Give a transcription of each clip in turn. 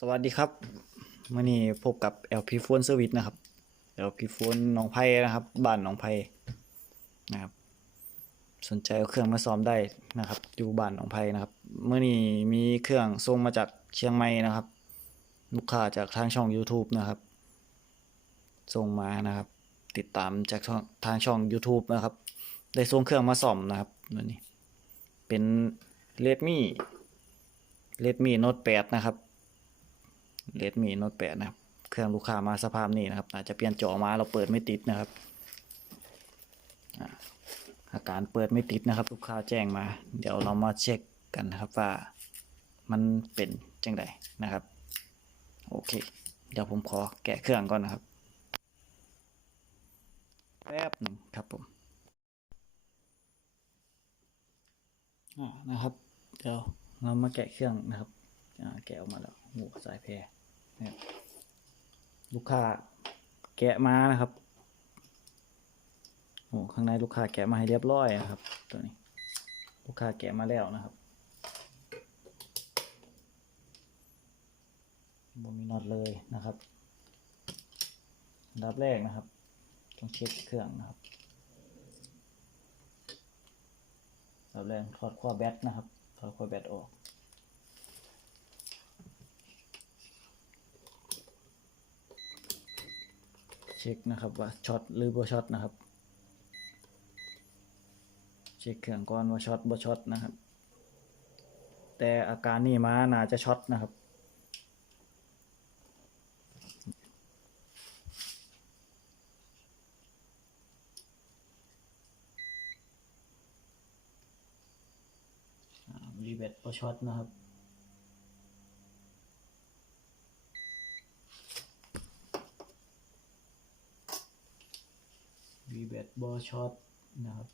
สวัสดีครับมื่อนี้พบกับ LP Phone Service นะครับ LP Phone หนองไผ่นะครับ บ้านหนองไผ่นะครับ สนใจเอาเครื่องมาซ้อมได้นะครับ อยู่บ้านหนองไผ่นะครับเมื่อนี้มีเครื่องส่งมาจากเชียงใหม่นะครับ ลูกค้าจากทางช่อง YouTube นะครับ ส่งมานะครับ ติดตามจากทางช่อง YouTube นะครับ ได้ส่งเครื่องมาซ่อมนะครับมื่อนี้เป็น Redmi Redmi Note 8 นะครับ Redmi Note 8นะครับ เครื่องลูกค้ามาสภาพนี้นะครับ อาจจะเปลี่ยนจอมาเราเปิดไม่ติดนะครับ อาการเปิดไม่ติดนะครับ ลูกค้าแจ้งมา เดี๋ยวเรามาเช็คกันนะครับว่ามันเป็นจังไดนะครับ โอเค เดี๋ยวผมขอแกะเครื่องก่อนนะครับแป๊บหนึ่งครับผมอ่านะครับ เดี๋ยวเรามาแกะเครื่องนะครับแกะออกมาแล้ว หัวสายแพรนะครับลูกค้าแกะมานะครับโอ้ข้างในลูกค้าแกะมาให้เรียบร้อยนะครับ ตัวนี้ ลูกค้าแกะมาแล้วนะครับบมีน็อตเลยนะครับดับแรกนะครับ ต้องเช็คเครื่องนะครับดับแรกถอดขั้วแบตนะครับถอดขั้วแบตออก ช็คนะครับว่าช็อตหรือบ่ช็อตนะครับ เช็คเครื่องก่อนว่าช็อตบ่ช็อตนะครับ แต่อาการนี่มาน่าจะช็อตนะครับรีเวทบ่ช็อตนะครับ วีเบตบอช็อตนะครับ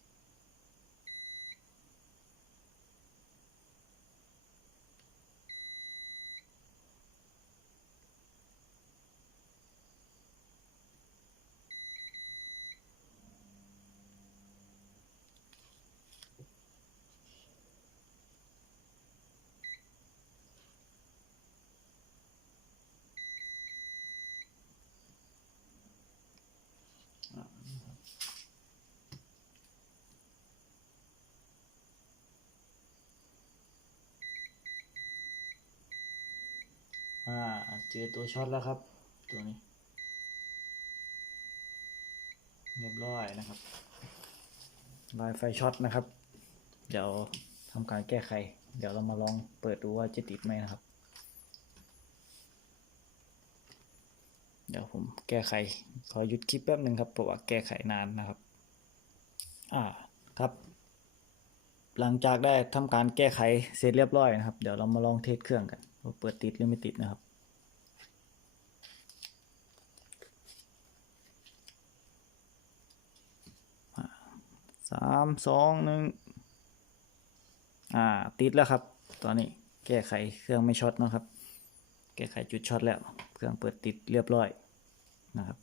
อ่าเจอตัวช็อตแล้วครับ ตัวนี้ เรียบร้อยนะครับ ลายไฟช็อตนะครับ เดี๋ยวทำการแก้ไข เดี๋ยวเรามาลองเปิดดูว่าจะติดไหมนะครับ เดี๋ยวผมแก้ไข ขอหยุดคลิปแป๊บหนึ่งครับเพราะว่าแก้ไขนานนะครับ อ่าครับ หลังจากได้ทำการแก้ไขเสร็จเรียบร้อยนะครับ เดี๋ยวเรามาลองเทสเครื่องกันว่าเปิดติดหรือไม่ติดนะครับสามสองหนึ่งอ่า ติดแล้วครับ ตอนนี้แก้ไขเครื่องไม่ช็อตนะครับ แก้ไขจุดช็อตแล้ว เครื่องเปิดติดเรียบร้อย นะครับ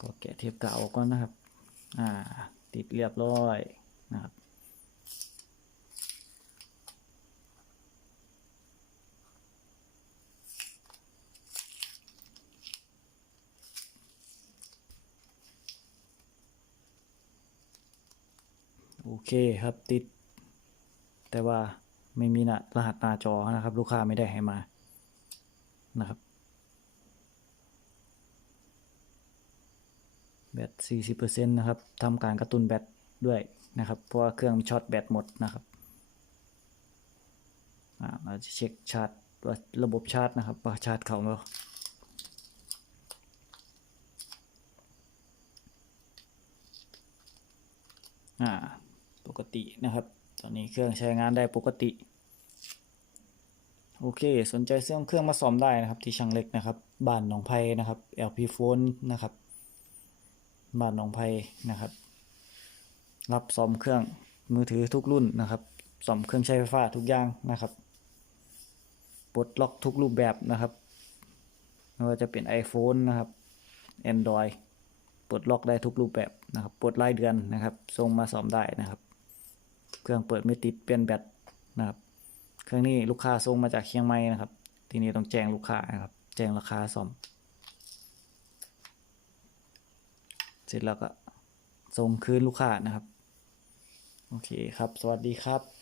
ก็แกะเทปเก่าก่อนนะครับ อ่า ติดเรียบร้อยนะครับ โอเคครับติด แต่ว่าไม่มีนะรหัสหน้าจอนะครับ ลูกค้าไม่ได้ให้มานะครับแบต 40%นะครับทำการกระตุ้นแบตด้วยนะครับ เพราะว่าเครื่องช็อตแบตหมดนะครับเราจะเช็คชาร์จว่าระบบชาร์จนะครับว่าชาร์จเขาแล้วอ่า ปกตินะครับ ตอนนี้เครื่องใช้งานได้ปกติ โอเค สนใจเสื่อมเครื่องมาซ่อมได้นะครับ ที่ช่างเล็กนะครับ บ้านหนองไผ่นะครับ LP Phone นะครับ บ้านหนองไผ่นะครับ รับซ่อมเครื่องมือถือทุกรุ่นนะครับซ่อมเครื่องใช้ไฟฟ้าทุกอย่างนะครับปลดล็อกทุกรูปแบบนะครับไม่ว่าจะเป็น iPhone นะครับ Android ปลดล็อกได้ทุกรูปแบบนะครับ ปลดรายเดือนนะครับส่งมาซ่อมได้นะครับ เครื่องเปิดไม่ติดเปลี่ยนแบตนะครับเครื่องนี้ลูกค้าส่งมาจากเชียงใหม่นะครับ ทีนี้ต้องแจ้งลูกค้านะครับ แจ้งราคาซ่อม เสร็จแล้วก็ส่งคืนลูกค้านะครับ โอเคครับ สวัสดีครับ